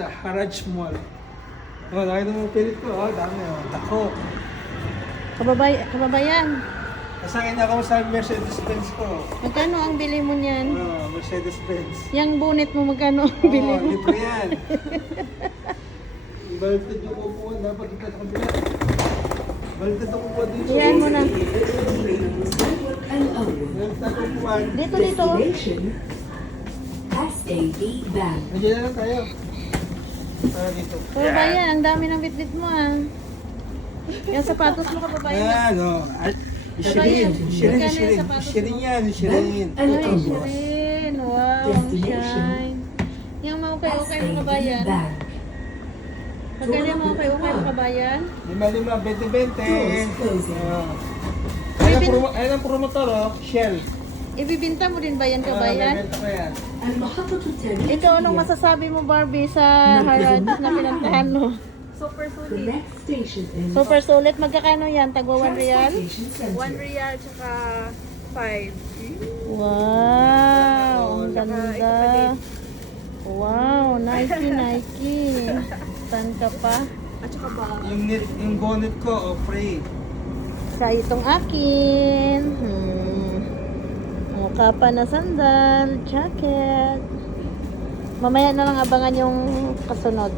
sa Haraj Mall. Oh, nakita mo pilit ko, oh, dami, oh. Tako. Kababayan, Kasakay na ako sa Mercedes-Benz ko. magkano ang bili mo niyan? Oh, Mercedes-Benz. Yung bonnet mo, magkano ang bili Oh, mo? libre yan. Baliktad yung upuan, dapat dito sa kabila. Baliktad yung upuan dito. Iyan mo na. Baliktad yung upuan. Dito. SAB Bank. Nandiyan na lang tayo. Para dito. Kababayan, ang dami ng bitbit mo ah. Yung sapatos mo, kababayan. Ayan, oh. Kabayan, Shirin magkano yung sapatos mo? Shirin yan, Shirin. Ay, Shirin. Wow, ang shine. Yung mga ukay-ukay mo, kabayan. Bank. Magkano yung mga ukay-ukay mo, kabayan? 5-5, 20-20. Closing. Ayan ang promotor, oh. Shell. Ibibinta mo din ba yan, kabayan? Benta ko yan. المحطة التالية Ito, anong masasabi mo, Barbie, sa Haraj na pinantahan mo? Super The sulit. next station is Super sulit. Magkakano yan? Tagwa 1 real? Transportation 1 Center. real tsaka 5. Wow, ang Tsaka ito pa ganda. din. Wow, Nike. Saan ka pa? At tsaka ba? Yung bonnet ko, oh, free. Sa itong akin. Mukha pa na sandal, jacket. Mamaya na lang abangan yung kasunod.